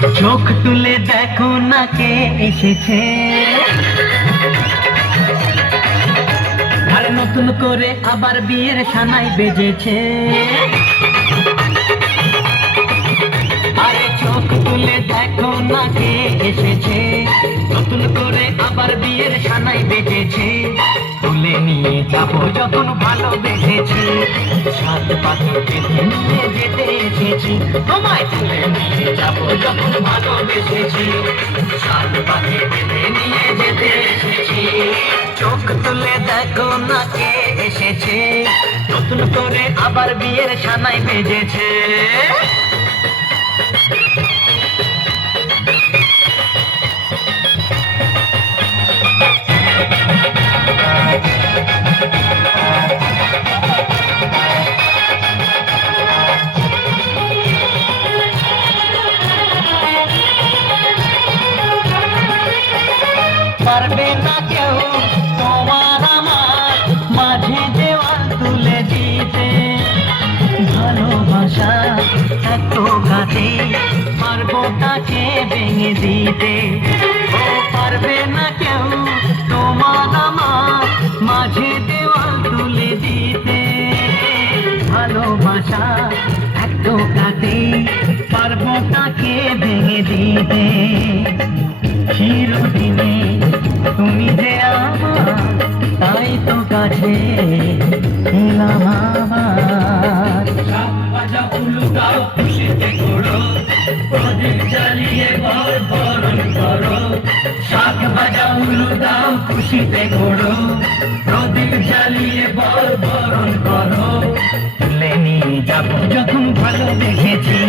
চোখ তুলে দেখো না কে এসেছে, আর নতুন করে আবার বিয়ের সানাই বেজেছে। আরে চোখ তুলে দেখো না কে এসেছে, নতুন করে আবার বিয়ের সানাই বেজেছে। তুলে নিয়ে যাবো যখন ভালোবেসেছি, সাত পাখি বেঁধে নিয়ে যেতে এসেছি। তোমায় তুলে নিয়ে যাবো যখন ভালোবেসেছি, সাত পাখি বেঁধে নিয়ে যেতে এসেছি। চোখ তুলে দেখো না কে এসেছে, নতুন করে আবার বিয়ের সানাই বেজেছে। পারবে না কেউ তোমার আমার মাঝে দেওয়াল তুলে দিতে, ভালোবাসা এত ঘাটে পারবো তাকে ভেঙে দিতে। ও পারবে না কেউ তোমার আমার মাঝে দেওয়াল তুলে দিতে, ভালোবাসা এত ঘাটে পারবো তাকে ভেঙে দিতে। চিরদিনে তুমি যে আমার, তাই তো কাছে এলাম আবার। শাক ভাজা উলু দাও খুশিতে ঘোরো, প্রদীপ জ্বালিয়ে বরণ করো। শাক ভাজা উলু দাও খুশিতে ঘোরো, প্রদীপ জ্বালিয়ে বরণ করো। তুলে নিয়ে যাবো যখন ভালোবেসেছি,